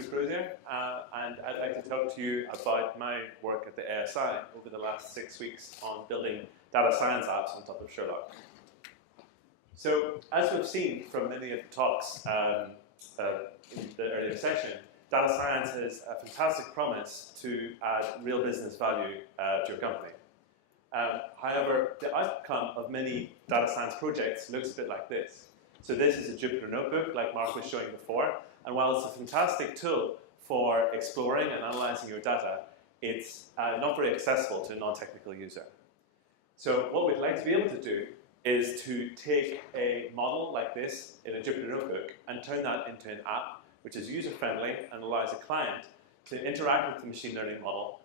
Andrew Crozier, and I'd like to talk to you about my work at the ASI over the last 6 weeks on building data science apps on top of Sherlock. So, as we've seen from many of the talks in the earlier session, data science has a fantastic promise to add real business value to your company. However, the outcome of many data science projects looks a bit like this. So this is a Jupyter notebook, like Mark was showing before, and while it's a fantastic tool for exploring and analyzing your data, it's not very accessible to a non-technical user. So what we'd like to be able to do is to take a model like this in a Jupyter notebook and turn that into an app which is user-friendly and allows a client to interact with the machine learning model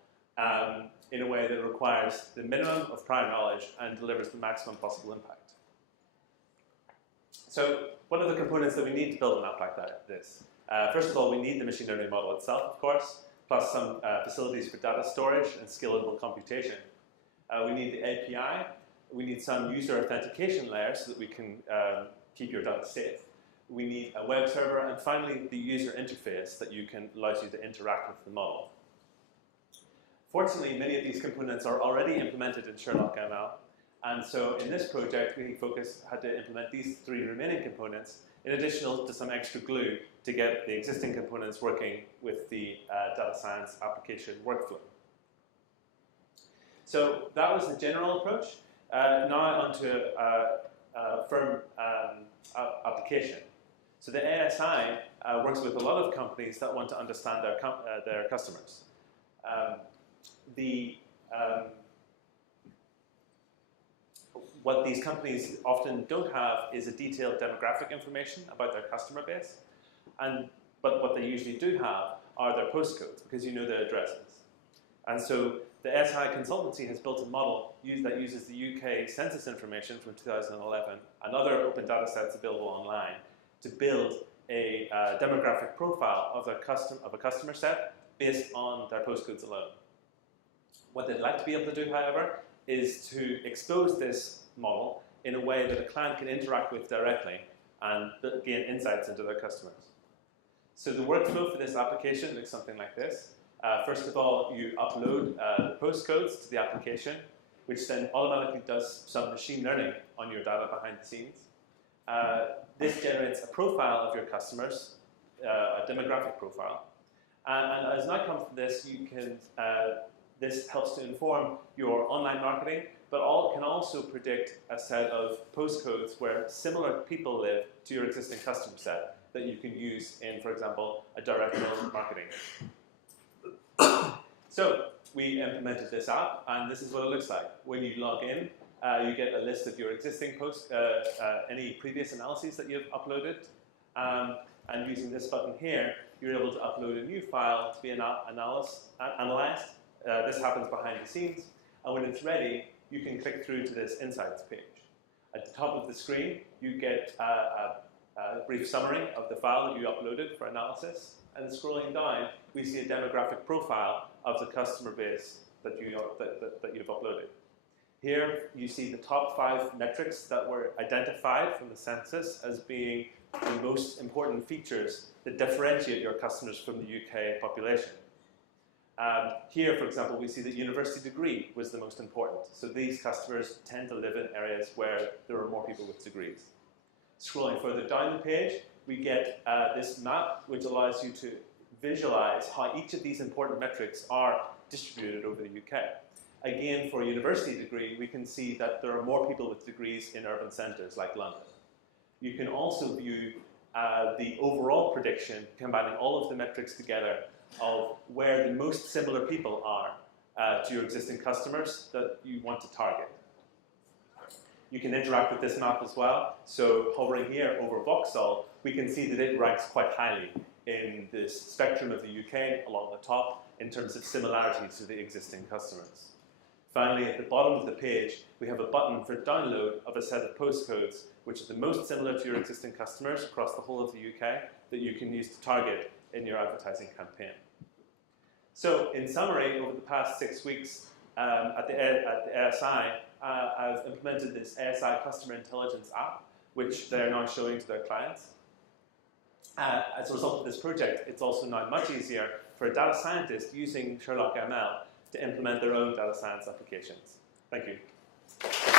in a way that requires the minimum of prior knowledge and delivers the maximum possible impact. So what are the components that we need to build an app like this? First of all, we need the machine learning model itself, of course, plus some facilities for data storage and scalable computation. We need the API. We need some user authentication layers so that we can keep your data safe. We need a web server, and finally, the user interface that allows you to interact with the model. Fortunately, many of these components are already implemented in SherlockML. And so in this project, we had to implement these 3 remaining components in addition to some extra glue to get the existing components working with the data science application workflow. So that was the general approach. Now onto a firm application. So the ASI works with a lot of companies that want to understand their customers. What these companies often don't have is a detailed demographic information about their customer base, but what they usually do have are their postcodes, because you know their addresses. And so the ASI consultancy has built a model that uses the UK census information from 2011 and other open data sets available online to build a demographic profile of a customer set based on their postcodes alone. What they'd like to be able to do, however, is to expose this model in a way that a client can interact with directly and gain insights into their customers. So the workflow for this application looks something like this. First of all, you upload the postcodes to the application, which then automatically does some machine learning on your data behind the scenes. This generates a profile of your customers, a demographic profile. And as an outcome from this, this helps to inform your online marketing, but can also predict a set of postcodes where similar people live to your existing customer set that you can use in, for example, a direct mail marketing. So we implemented this app, and this is what it looks like. When you log in, you get a list of your existing any previous analyses that you've uploaded, and using this button here, you're able to upload a new file to be analyzed. This happens behind the scenes, and when it's ready, you can click through to this Insights page. At the top of the screen, you get a brief summary of the file that you uploaded for analysis, and scrolling down, we see a demographic profile of the customer base that you've uploaded. Here, you see the top 5 metrics that were identified from the census as being the most important features that differentiate your customers from the UK population. Here, for example, we see that university degree was the most important. So these customers tend to live in areas where there are more people with degrees. Scrolling further down the page, we get this map, which allows you to visualize how each of these important metrics are distributed over the UK. Again, for a university degree, we can see that there are more people with degrees in urban centres like London. You can also view the overall prediction, combining all of the metrics together, of where the most similar people are to your existing customers that you want to target. You can interact with this map as well. So hovering here over Vauxhall, we can see that it ranks quite highly in this spectrum of the UK along the top in terms of similarities to the existing customers. Finally, at the bottom of the page, we have a button for download of a set of postcodes which are the most similar to your existing customers across the whole of the UK that you can use to target in your advertising campaign. So, in summary, over the past 6 weeks at the ASI, I've implemented this ASI Customer Intelligence app, which they're now showing to their clients. as a result of this project, it's also now much easier for a data scientist using SherlockML to implement their own data science applications. Thank you.